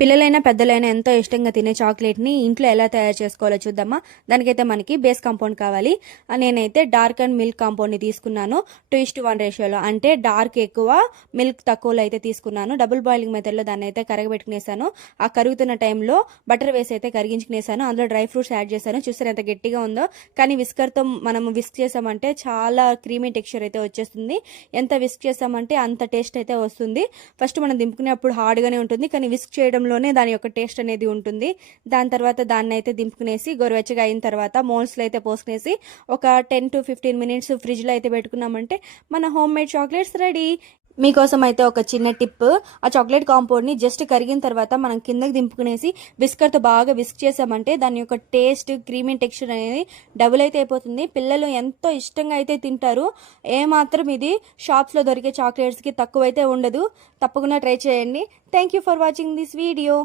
పిల్లలైనా పెద్దలైనా ఎంతో ఇష్టంగా తినే చాక్లెట్ని ఇంట్లో ఎలా తయారు చేసుకోవాలో చూద్దామా. దానికైతే మనకి బేస్ కాంపౌండ్ కావాలి. నేనైతే డార్క్ అండ్ మిల్క్ కాంపౌండ్ని తీసుకున్నాను 2:1 రేషియోలో. అంటే డార్క్ ఎక్కువ మిల్క్ తక్కువలో అయితే తీసుకున్నాను. డబుల్ బాయిలింగ్ మెథడ్లో దాన్ని అయితే కరగబెట్టుకునేసాను. ఆ కరుగుతున్న టైంలో బటర్ వేసి అయితే కరిగించుకునేసాను. అందులో డ్రై ఫ్రూట్స్ యాడ్ చేశాను. చూస్తారు ఎంత గట్టిగా ఉందో. కానీ విస్కర్తో మనం విస్క్ చేసామంటే చాలా క్రీమీ టెక్స్చర్ అయితే వచ్చేస్తుంది. ఎంత విస్క్ చేసామంటే అంత టేస్ట్ అయితే వస్తుంది. ఫస్ట్ మనం దింపుకునేప్పుడు హార్డ్గానే ఉంటుంది, కానీ విస్క్ చేయడంలోనే దాని యొక్క టేస్ట్ అనేది ఉంటుంది. దాని తర్వాత దాన్ని అయితే దింపుకునేసి గోరువెచ్చగా అయిన తర్వాత మోల్స్లో అయితే పోసుకునేసి ఒక 10 to 15 మినిట్స్ ఫ్రిడ్జ్లో అయితే పెట్టుకున్నామంటే మన హోమ్ మేడ్ చాక్లెట్స్ రెడీ. మీకోసం అయితే ఒక చిన్న టిప్, ఆ చాక్లెట్ కాంపౌండ్ని జస్ట్ కరిగిన తర్వాత మనం కిందకి దింపుకునేసి విస్కర్తో బాగా విస్క్ చేసామంటే దాని యొక్క టేస్ట్ క్రీమీ టెక్స్చర్ అనేది డబుల్ అయితే అయిపోతుంది. పిల్లలు ఎంతో ఇష్టంగా అయితే తింటారు. ఏమాత్రం ఇది షాప్స్లో దొరికే చాక్లెట్స్కి తక్కువైతే ఉండదు. తప్పకుండా ట్రై చేయండి. Thank you for watching this video.